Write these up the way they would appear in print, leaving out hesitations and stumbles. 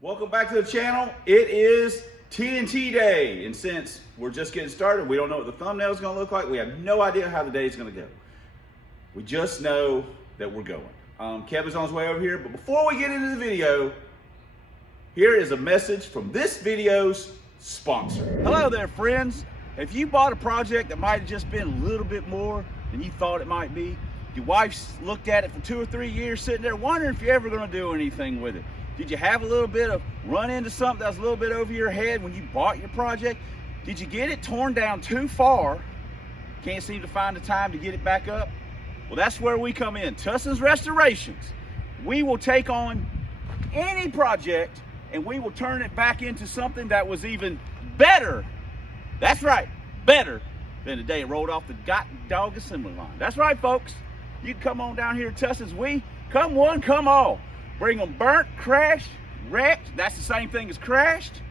Welcome back to the channel. It is TNT Day, and since we're just getting started, we don't know what the thumbnail is going to look like. We have no idea how the day is going to go. We just know that we're going. Kevin's on his way over here, but before we get into the video, here is a message from this video's sponsor. Hello there, friends. If you bought a project that might have just been a little bit more than you thought it might be, your wife's looked at it for 2 or 3 years sitting there wondering if you're ever going to do anything with it. Did you have a little bit of run into something that was a little bit over your head when you bought your project? Did you get it torn down too far? Can't seem to find the time to get it back up? Well, that's where we come in. Tusson's Restorations. We will take on any project and we will turn it back into something that was even better. That's right, better than the day it rolled off the dog assembly line. That's right, folks. You can come on down here to Tusson's. We come one, come all. Bring them burnt, crashed, wrecked. That's the same thing as crashed.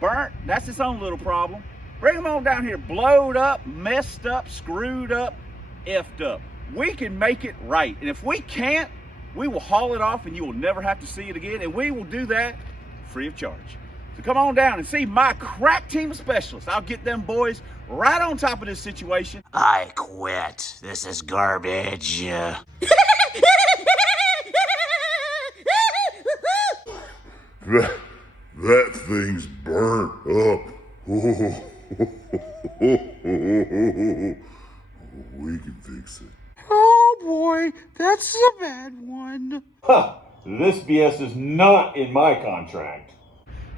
Burnt, that's its own little problem. Bring them on down here, blowed up, messed up, screwed up, effed up. We can make it right. And if we can't, we will haul it off and you will never have to see it again. And we will do that free of charge. So come on down and see my crack team of specialists. I'll get them boys right on top of this situation. I quit. This is garbage. That thing's burnt up. We can fix it. Oh boy, that's a bad one. This BS is not in my contract.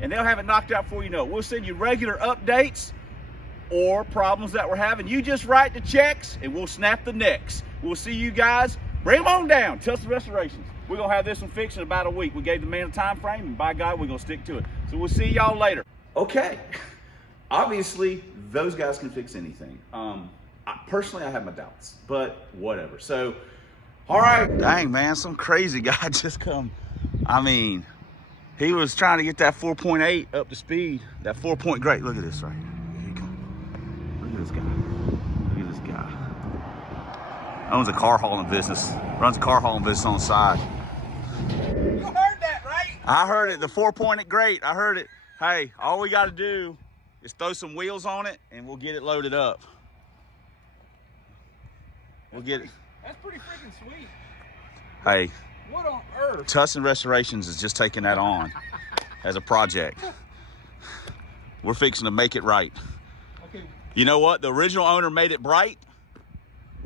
And they'll have it knocked out before you know it. We'll send you regular updates or problems that we're having. You just write the checks and we'll snap the necks. We'll see you guys. Bring them on down. Tusson's Restorations. We're going to have this one fixed in about a week. We gave the man a time frame, and by God, we're going to stick to it. So we'll see y'all later. Okay. Obviously, those guys can fix anything. Personally, I have my doubts, but whatever. So, all right. Dang, man, some crazy guy just come. I mean, he was trying to get that 4.8 up to speed. That 4-point great. Look at this right here. Here you go. Look at this guy. Look at this guy. Owns a car hauling business. Runs a car hauling business on the side. You heard that, right? I heard it. The 4-point great. I heard it. Hey, all we got to do is throw some wheels on it and we'll get it loaded up. We'll get it. That's pretty freaking sweet. Hey, What on earth? Tusson Restorations is just taking that on as a project. We're fixing to make it right. Okay, You know what? The original owner made it bright,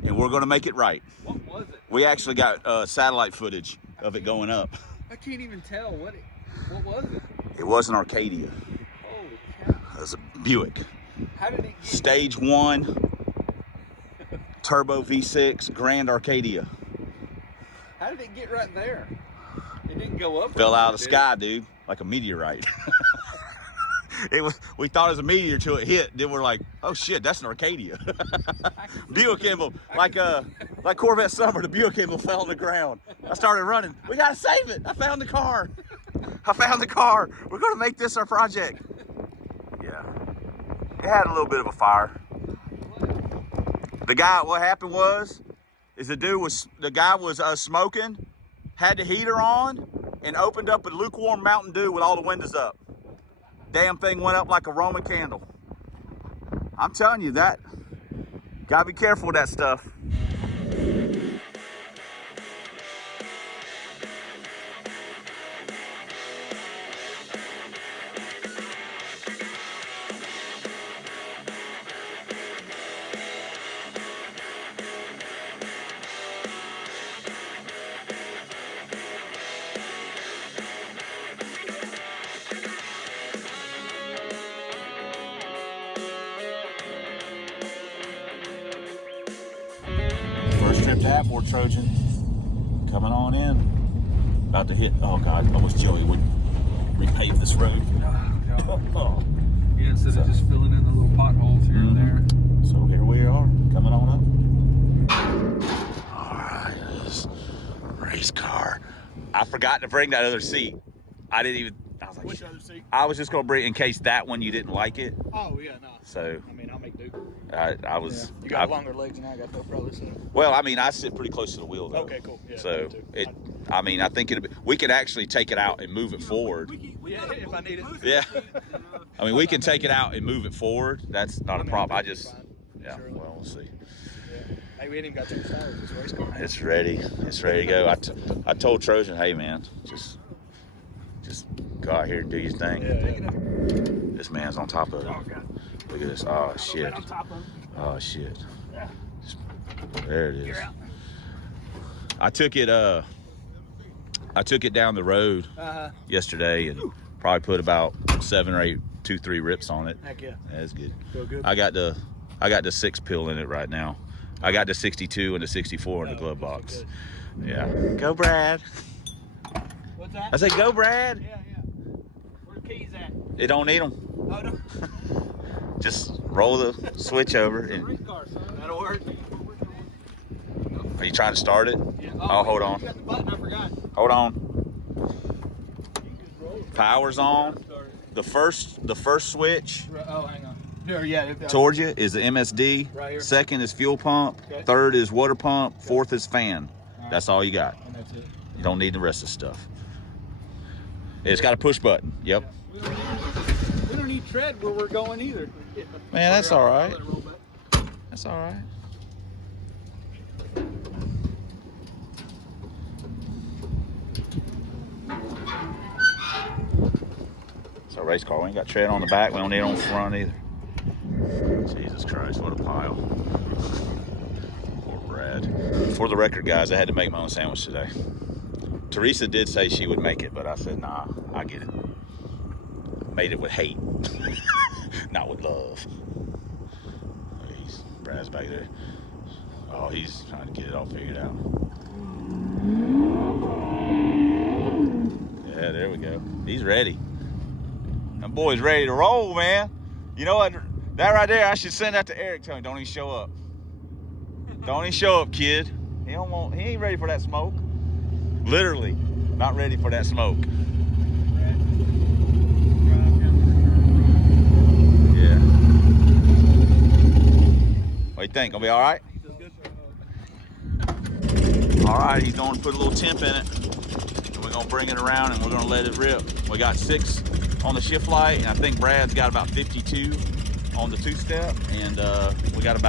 and we're going to make it right. what was it? We actually got satellite footage of it going up. I can't even tell what was it? It was an Arcadia. Holy cow. It was a Buick. How did it get? Stage 1, turbo V6, Grand Arcadia. How did it get right there? It didn't go up. Fell out of the did sky, dude, like a meteorite. We thought it was a meteor till it hit. Then we're like, oh shit, that's an Arcadia. Buick emblem, like Corvette Summer, the Buick emblem fell on the ground. I started running. We gotta save it. I found the car. We're gonna make this our project. Yeah, it had a little bit of a fire. The guy, what happened was, is the guy was smoking, had the heater on, and opened up a lukewarm Mountain Dew with all the windows up. Damn thing went up like a Roman candle. I'm telling you that. Gotta be careful with that stuff. First trip to Apport, Trojan. Coming on in. About to hit, oh God, I wish Joey would repave this road. Oh. Yeah, instead of just filling in the little potholes here and there. So here we are, coming on up. All right, this race car. I forgot to bring that other seat. I didn't even, I was like, Which other seat? I was just gonna bring, in case that one you didn't like it. Oh yeah, no. So I mean, I'll make do. I was. You got longer legs than I got though, probably. So. Well, I mean, I sit pretty close to the wheel though. Okay, cool. Yeah, So me too. it I mean, I think we could actually take it out and move it forward. Yeah, if I need it. Yeah. I mean, we can take it out and move it forward. That's not a problem. Yeah, well, we'll see. Hey, we ain't even got 2 tires. This race car. It's ready. It's ready to go. I told Trojan, hey, man, just go out here and do your thing. Yeah. This man's on top of it. Look at this. Oh, shit. Oh, shit. There it is. I took it down the road yesterday and probably put about 7 or 8 2-3 rips on it. Heck yeah. That's good. Feel good. I got the 6 pill in it right now. I got the 62 and the 64 in the glove box. Yeah. Go Brad. What's that? I said go Brad. Yeah. Where the keys at? It don't need them. Oh, no. Just roll the switch over. And, Car, that'll work. are you trying to start it? Yeah. Oh, hold on. You got the button, I forgot. Hold on. Power's on. The first switch Oh, hang on. Yeah. towards you is the MSD. Right here. Second is fuel pump. Okay. Third is water pump. Fourth is fan. right. That's all you got. And that's it. You don't need the rest of the stuff. It's got a push button. Yep. We don't need tread where we're going either. Man, that's all right. I'll let it roll back. That's all right. It's a race car. We ain't got tread on the back. We don't need it on the front either. Jesus Christ, what a pile. Poor Brad. For the record, guys, I had to make my own sandwich today. Teresa did say she would make it, but I said, nah, I get it. Made it with hate, not with love. Brad's back there. Oh, he's trying to get it all figured out. Yeah, there we go. He's ready. That boy's ready to roll, man. You know what? That right there, I should send that to Eric. Tell him, don't even show up. Don't even show up, kid. He ain't ready for that smoke. Literally, not ready for that smoke. Yeah. What do you think? Gonna be all right? All right, he's going to put a little temp in it. And we're gonna bring it around and we're gonna let it rip. We got 6 on the shift light, and I think Brad's got about 52 on the 2-step, and we got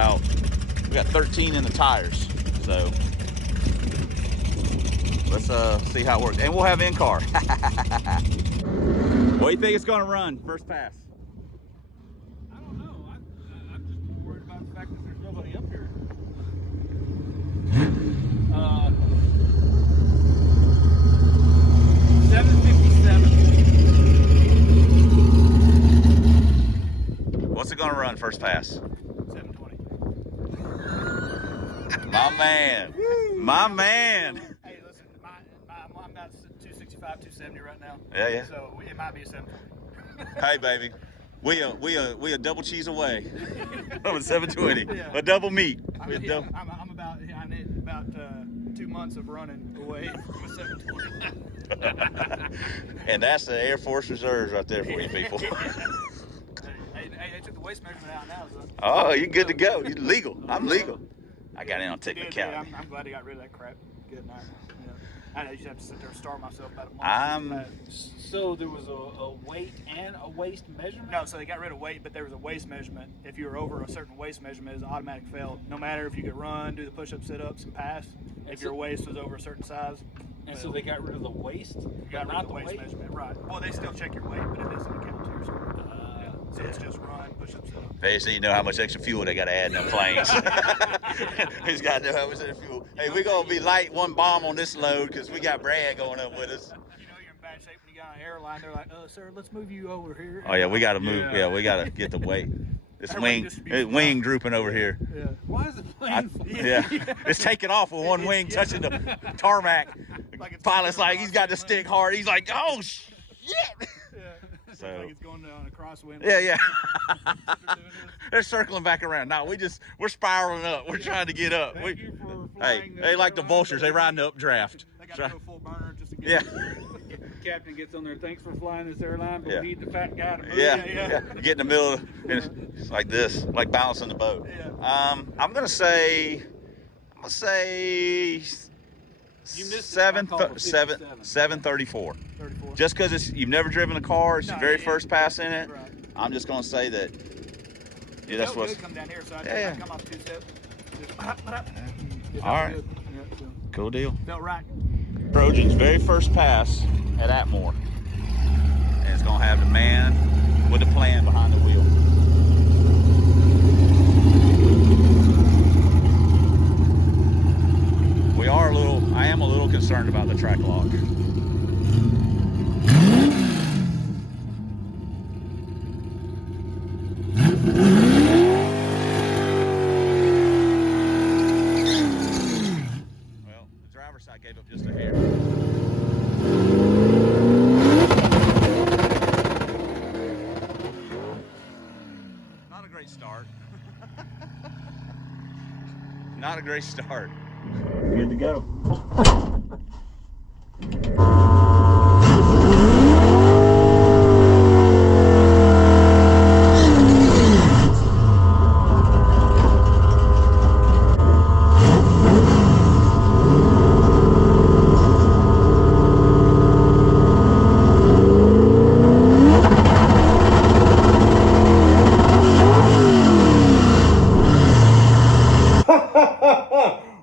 13 in the tires. So let's see how it works, and we'll have in-car. What do you think it's gonna run first pass? I don't know. I'm just worried about the fact that there's nobody up here. 757. What's it gonna run first pass? 720. My man. My man. Hey, listen, I'm about 265, 270 right now. Yeah. So it might be a 720. Hey, baby. We a double cheese away from a 720. Yeah. A double meat. I'm about 2 months of running away from a 720. And that's the Air Force Reserves right there for you people. Hey, they took the waist measurement out now, so. Oh, you're good to go. You're legal. I'm legal. I got in on technicality. I'm glad he got rid of that crap. Good night. Yeah. I know you should have to sit there and starve myself about a month. So there was a weight and a waist measurement? No, so they got rid of weight, but there was a waist measurement. If you were over a certain waist measurement, it's an automatic fail. No matter if you could run, do the push-ups, sit-ups, and pass. If your waist was over a certain size. And so they got rid of the waist? Got rid of the waist measurement, right. Well, they still check your weight, but it doesn't count to your score. So it's just run, push-ups, sit-ups. They just need to know how much extra fuel they got to add in them planes. He's got to know how much extra fuel. Hey, we're going to be light one bomb on this load because we got Brad going up with us. You know you're in bad shape when you get on an airline. They're like, sir, let's move you over here. Oh, yeah, we got to move. Yeah, we got to get the weight. This wing drooping over here. Yeah. Why is the plane Yeah, it's taking off with one wing touching the tarmac. Pilot's like, he's got to stick hard. He's like, oh, shit. Yeah. So, like it's going on a crosswind. Yeah. They're circling back around. No, we're spiraling up. We're trying to get up. Hey, they like the vultures. They ride the updraft. They got to go full burner just to get Yeah. Captain gets on there, thanks for flying this airline, but Yeah. we need the fat guy to move. Yeah. Get in the middle of it's like this, like balancing the boat. Yeah. I'm gonna say You missed it. I seven called for 57. 734. 34. Just because you've never driven a car, it's No, your very yeah. first pass in it. Right. I'm just gonna say that. Yeah, that's Felt what's. good come down here, so I Yeah. come off 2 steps. Just, it All felt right. good. Yeah, so Cool deal. felt right. Trojan's very first pass at Atmore, and it's gonna have the man with the plan behind the wheel. I am a little concerned about the track lock. Well, the driver's side gave up just a hair. Not a great start. Not a great start. Good to go.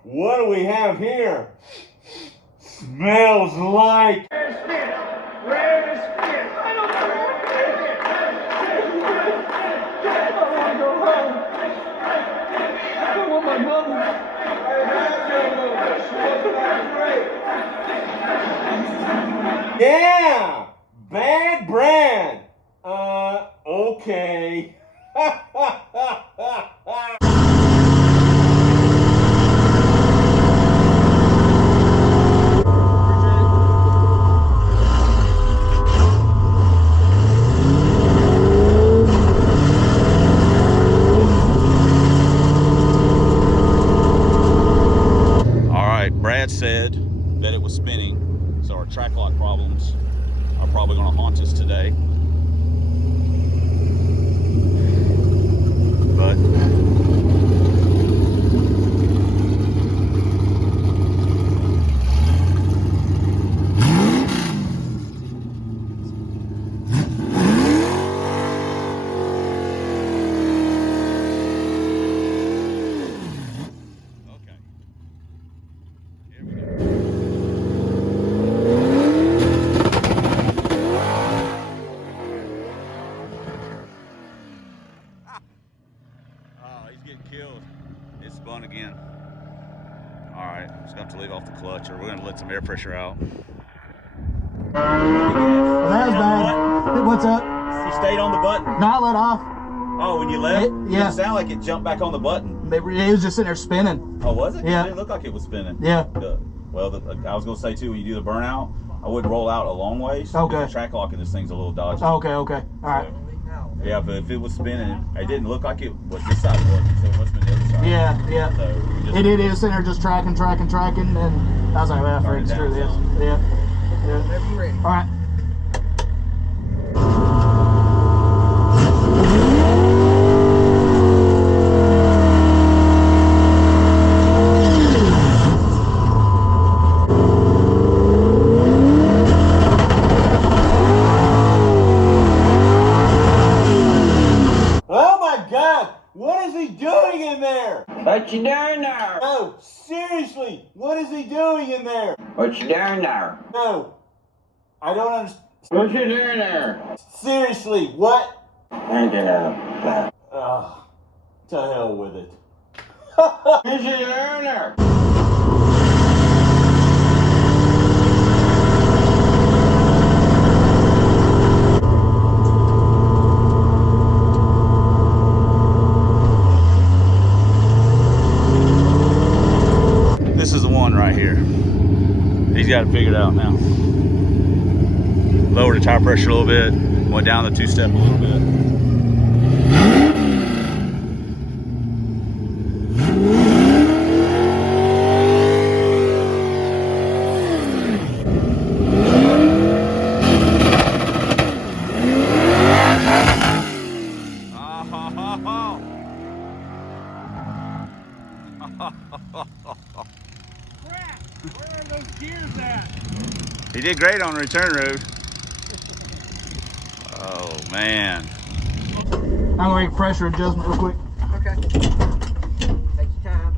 What do we have here? Smells like. Yeah! Bad brand! Okay. Brad said that it was spinning, so our track lock problems are probably going to haunt us today. But killed. It spun again. All right, just gonna have to leave off the clutch, or we're gonna let some air pressure out. Well, that was bad. What's up? You stayed on the button. No, I let off. Oh, when you left? Yeah. It didn't sound like it jumped back on the button. It was just sitting there spinning. Oh, was it? Yeah. It didn't look like it was spinning. Yeah. Well, I was gonna say too, when you do the burnout, I wouldn't roll out a long ways. Okay. The track lock in this thing's a little dodgy. Okay, okay. All right. Yeah, but if it was spinning, it didn't look like it was this side was, so it must have been the other side. Yeah, yeah. So we just, It is sitting there just tracking, and I was like, well, Turn it frick, screw this. down Yeah. Whenever you're ready. All right. Oh my God! What is he doing in there? What you doing there? No, seriously, what is he doing in there? What you doing there? No, I don't understand. What you doing there? Seriously, what? Hang it up. Oh, to hell with it. What you doing there? this is the one right here. He's got it figured out now. Lowered the tire pressure a little bit, went down the two-step a little bit. did great on the return road. Oh, man. I'm gonna make a pressure adjustment real quick. Okay. Take your time.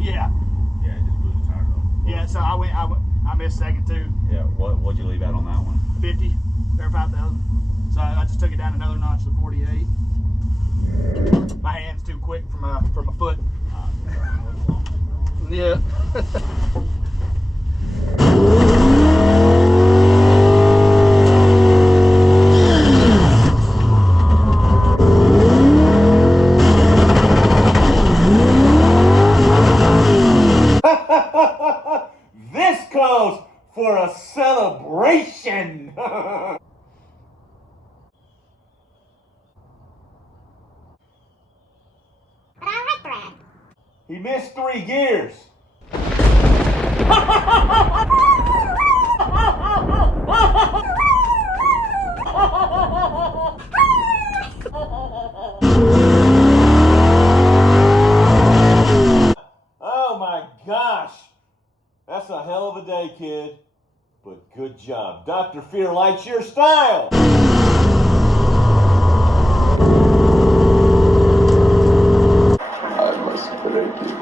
Yeah. Yeah, it just blew the tires off. Yeah, so I missed second too. Yeah, what'd you leave out on that one? 50 or 5,000. So I just took it down another notch to 48. My hand's too quick for my foot. Yeah. This calls for a celebration. He missed 3 gears. Oh my gosh. That's a hell of a day, kid. But good job. Dr. Fear likes your style. I must break you.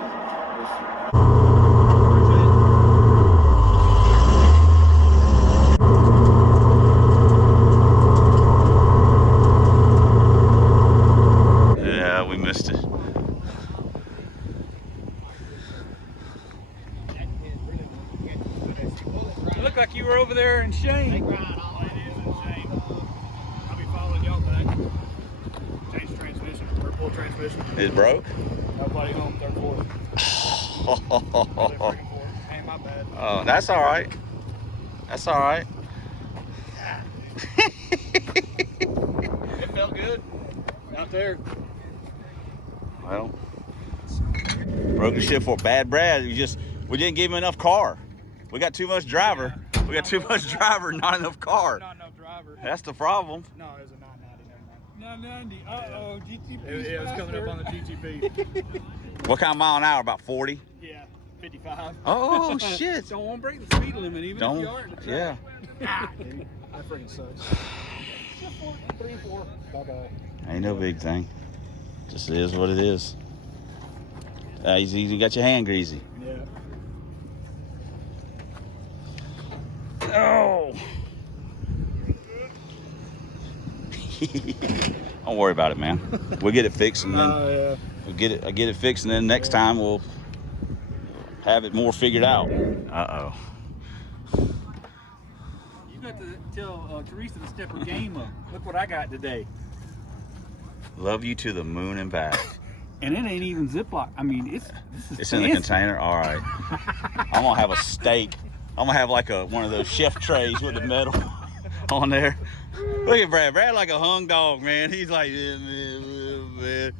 Yeah, we missed it. It looked like you were over there in shame. All it is shame. I'll be following y'all back. Change the transmission or full transmission. It broke? Nobody home, third, fourth. Really freaking fourth. Ain't my bad. Oh, that's all right. That's all right. It felt good out there. Well, broke the shit for bad Brad. We didn't give him enough car. We got too much driver. We got too much driver, not enough car. Not enough driver. That's the problem. No, it was a 990. 990. Uh-oh, GTP. It was coming up on the GTP. What kind of mile an hour? About 40? Yeah, 55. Oh, shit. Don't want to break the speed limit even Don't. if you are in the track. Yeah. Ah, dude, I freaking sucks. 3, 4. Okay. Ain't no big thing. Just is what it is. You got your hand greasy. Yeah. Oh. Don't worry about it, man. We'll get it fixed, and then Yeah. I get it fixed, and then next time we'll have it more figured out. Uh-oh. You got to tell Teresa to step her game up. Look what I got today. Love you to the moon and back. And it ain't even Ziploc. I mean, It's in the container. All right. I'm gonna have a steak. I'm gonna have like one of those chef trays with the metal on there. Look at Brad. Brad like a hung dog, man. He's like, man.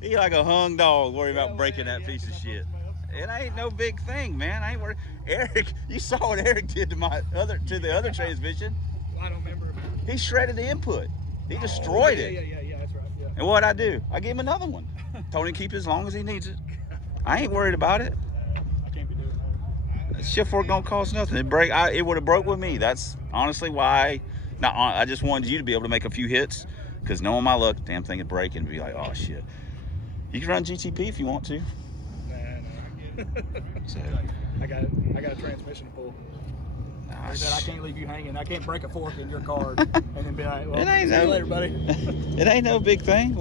He like a hung dog, worried about breaking that piece of shit. It ain't no big thing, man. I ain't worried. Eric, you saw what Eric did to the other transmission. I don't remember. He shredded the input. He destroyed it. Yeah, that's right. Yeah. And what'd I do? I gave him another one. Told him to keep it as long as he needs it. I ain't worried about it. I can't be doing that. Shift fork don't cost nothing. It would have broke with me. That's honestly why. I just wanted you to be able to make a few hits, because knowing my luck, damn thing would break and be like, oh shit. You can run GTP if you want to. Nah. So, I got a transmission to pull. I said I can't leave you hanging. I can't break a fork in your car and then be like, well, It ain't see you no- later, buddy. it ain't no big thing.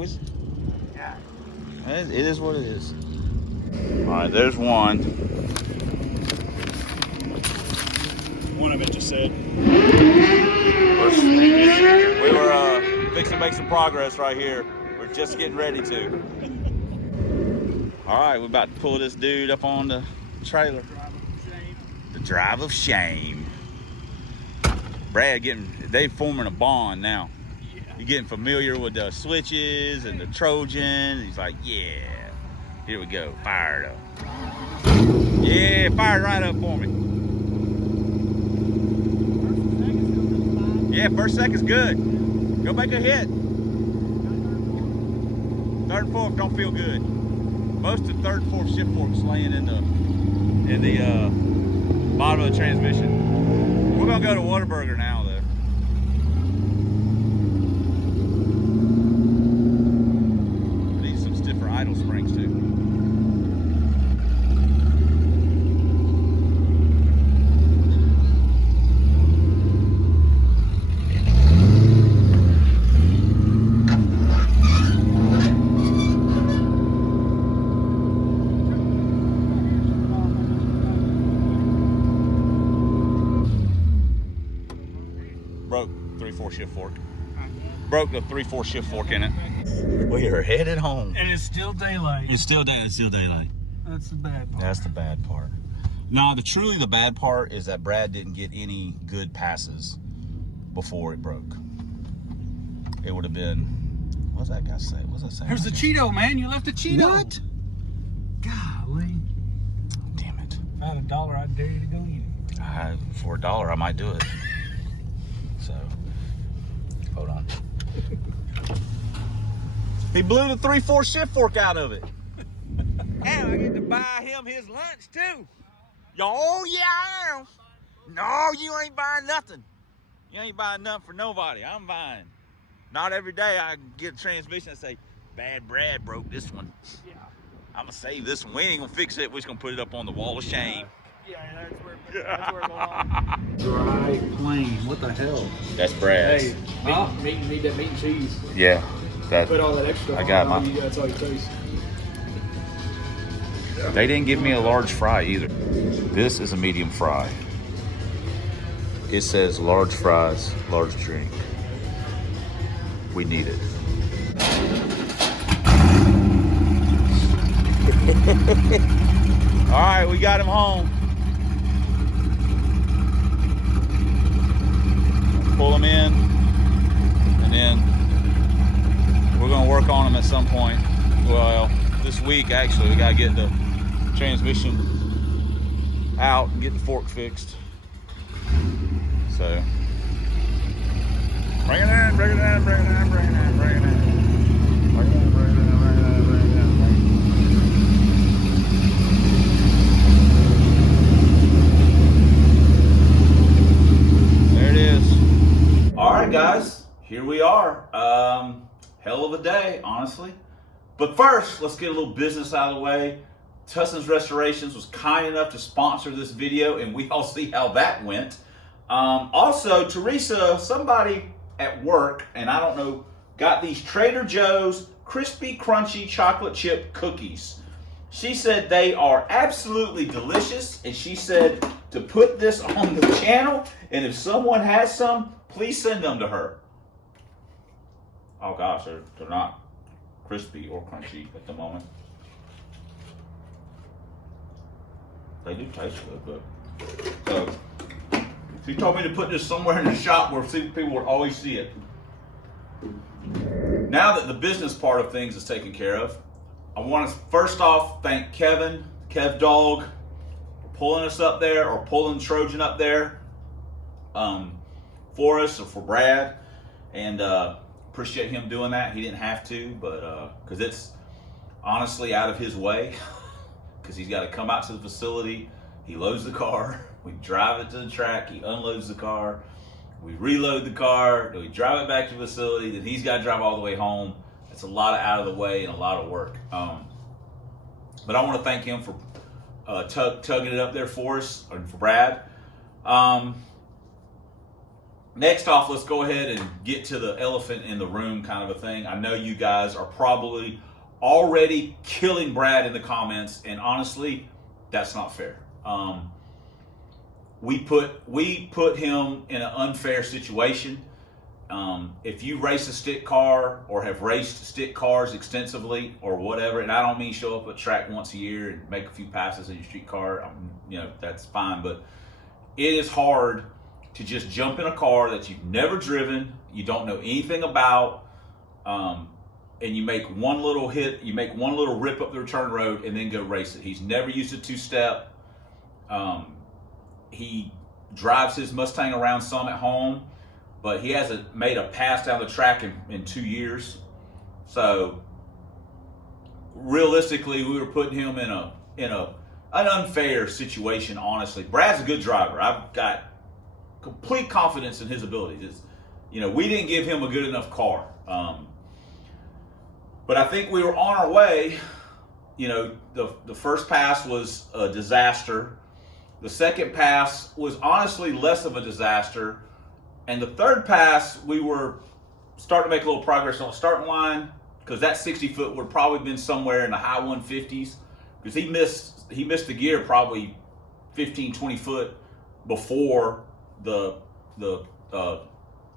It is what it is. All right, there's one. One of it just said. We were fixing to make some progress right here. We're just getting ready to. All right, we're about to pull this dude up on the trailer. The drive of shame. Brad they forming a bond now. You're getting familiar with the switches and the Trojan. He's like, yeah, here we go, fire it up. Yeah, fire it right up for me. Yeah, first second's good. Go make a hit. Third and fourth don't feel good. Most of third and fourth shift forks laying in the in the bottom of the transmission. We're gonna go to Whataburger now, though. Need some stiffer idle springs too. Broke 3/4 shift fork. Broke the 3/4 shift fork in it. We are headed home. And it's still daylight. It's still daylight. That's the bad part. That's the bad part. No, truly the bad part is that Brad didn't get any good passes before it broke. It would have been, what's that guy say? What's that say? There's the Cheeto, man. You left a Cheeto. What? Golly. Damn it. If I had $1, I'd dare you to go eat it. For $1, I might do it. So, hold on. He blew the 3/4 shift fork out of it. Now I get to buy him his lunch too. Oh, yeah, I am. No, you ain't buying nothing. You ain't buying nothing for nobody. I'm buying. Not every day I get a transmission and say, bad Brad broke this one. Yeah. I'm going to save this one. We ain't going to fix it. We're just going to put it up on the wall of shame. Yeah, that's where it belongs. Dry plain. What the hell? That's Brad's. Hey, need that meat and cheese. Yeah. Put all that extra I got on. my. That's all you taste. They didn't give me a large fry either. This is a medium fry. It says large fries, large drink. We need it. All right, we got him home. Pull him in, and then we're gonna work on him at some point. Well, this week actually, we gotta get the transmission out and get the fork fixed. So, bring it in, bring it in, bring it in, bring it in, bring it in. Bring it in, bring it in, bring it in, bring it in, bring it in. There it is. All right, guys, here we are. Hell of a day, honestly. But first, let's get a little business out of the way. Tussin's Restorations was kind enough to sponsor this video, and we all see how that went. Also, Teresa, somebody at work, and I don't know, got these Trader Joe's crispy, crunchy chocolate chip cookies. She said they are absolutely delicious, and she said to put this on the channel, and if someone has some, please send them to her. Oh gosh, they're not crispy or crunchy at the moment. They do taste good, but she told me to put this somewhere in the shop where people would always see it. Now that the business part of things is taken care of, I want to first off thank Kevin, Kev Dog, for pulling us up there, or pulling Trojan up there for us, or for Brad, and appreciate him doing that. He didn't have to, but because it's honestly out of his way, because he's got to come out to the facility, he loads the car, we drive it to the track, he unloads the car, we reload the car, then we drive it back to the facility, then he's got to drive all the way home. It's a lot of out of the way and a lot of work. But I want to thank him for tugging it up there for us, or for Brad. Next off, let's go ahead and get to the elephant in the room kind of a thing. I know you guys are probably already killing Brad in the comments, and honestly, that's not fair. We put him in an unfair situation. If you race a stick car or have raced stick cars extensively or whatever, and I don't mean show up at track once a year and make a few passes in your street car, that's fine, but it is hard to just jump in a car that you've never driven, you don't know anything about, and you make one little hit, you make one little rip up the return road and then go race it. He's never used a two-step. He drives his Mustang around some at home, but he hasn't made a pass down the track in 2 years. So realistically, we were putting him in a an unfair situation, honestly. Brad's a good driver. I've got complete confidence in his abilities. It's, you know, we didn't give him a good enough car. But I think we were on our way. You know, the first pass was a disaster. The second pass was honestly less of a disaster. And the third pass, we were starting to make a little progress on the starting line, because that 60-foot would have probably been somewhere in the high 150s, because he missed the gear probably 15, 20 foot before the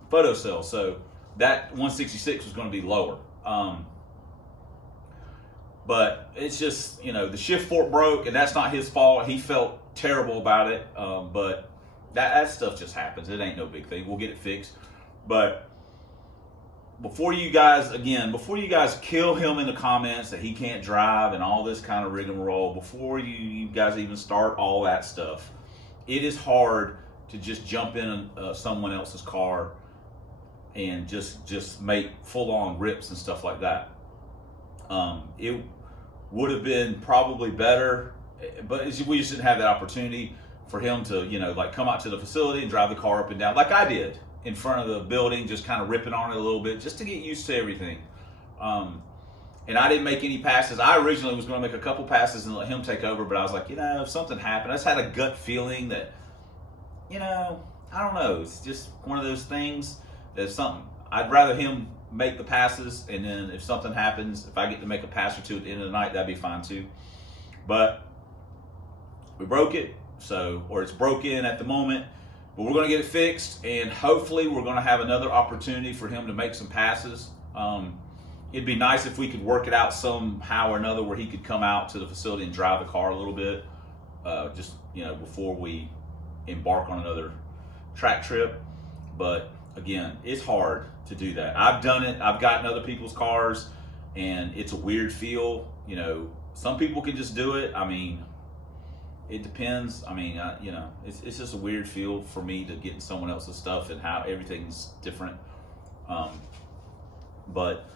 photo cell. So that 166 was going to be lower. But it's just, you know, the shift fork broke, and that's not his fault. He felt terrible about it. But that stuff just happens. It ain't no big thing. We'll get it fixed. But before you guys kill him in the comments that he can't drive and all this kind of rigmarole, before you guys even start all that stuff, it is hard to just jump in someone else's car and just make full-on rips and stuff like that. It would have been probably better, but we just didn't have that opportunity for him to, you know, like come out to the facility and drive the car up and down like I did in front of the building, just kind of ripping on it a little bit just to get used to everything. And I didn't make any passes. I originally was going to make a couple passes and let him take over, but I was like, you know, if something happened, I just had a gut feeling that, you know, I don't know. It's just one of those things that's something. I'd rather him make the passes, and then if something happens, if I get to make a pass or two at the end of the night, that'd be fine too. But we broke it, or it's broken at the moment, but we're going to get it fixed, and hopefully we're going to have another opportunity for him to make some passes. It'd be nice if we could work it out somehow or another where he could come out to the facility and drive the car a little bit, just, you know, before we embark on another track trip. But again, it's hard to do that. I've done it. I've gotten other people's cars, and it's a weird feel. You know, some people can just do it. I mean, it depends. I mean, you know, it's just a weird feel for me to get in someone else's stuff and how everything's different. But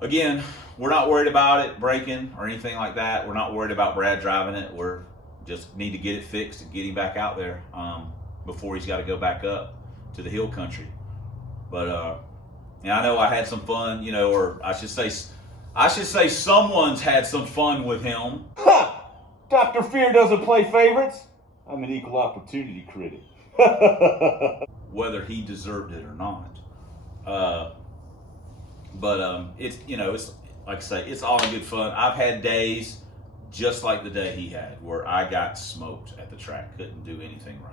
again, we're not worried about it breaking or anything like that. We're not worried about Brad driving it. We're just need to get it fixed and get him back out there before he's got to go back up to the hill country. But yeah, I know I had some fun, you know, or I should say someone's had some fun with him. Ha! Dr. Fear doesn't play favorites. I'm an equal opportunity critic. Whether he deserved it or not. But it's, you know, it's like I say, it's all good fun. I've had days just like the day he had where I got smoked at the track, couldn't do anything right.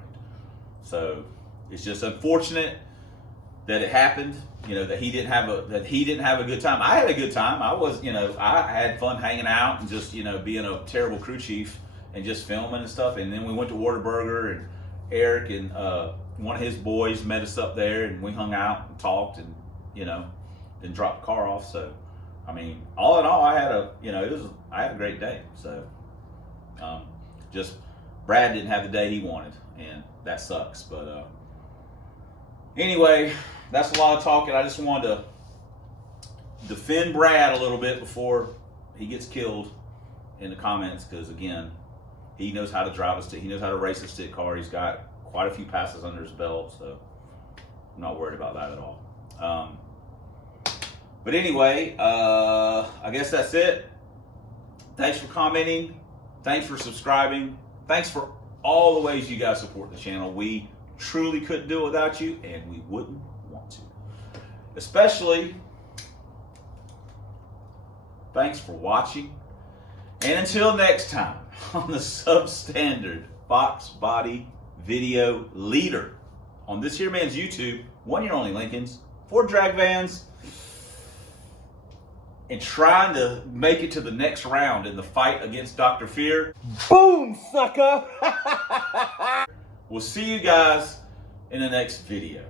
So it's just unfortunate that it happened, you know, that he didn't have a good time. I had a good time. I was, you know, I had fun hanging out and just, you know, being a terrible crew chief and just filming and stuff. And then we went to Whataburger, and Eric and one of his boys met us up there, and we hung out and talked, and, you know, then dropped the car off. So, I mean, all in all, I had a great day. So, just Brad didn't have the day he wanted, and that sucks. But anyway, that's a lot of talking. I just wanted to defend Brad a little bit before he gets killed in the comments, because again, he knows how to drive a stick. He knows how to race a stick car. He's got quite a few passes under his belt, so I'm not worried about that at all. But anyway, I guess that's it. Thanks for commenting. Thanks for subscribing. Thanks for all the ways you guys support the channel. We truly couldn't do it without you, and we wouldn't want to. Especially, thanks for watching. And until next time, on the substandard Fox Body Video Leader, on this here man's YouTube, 1 year only Lincolns, 4 drag vans, and trying to make it to the next round in the fight against Dr. Fear. Boom, sucker! We'll see you guys in the next video.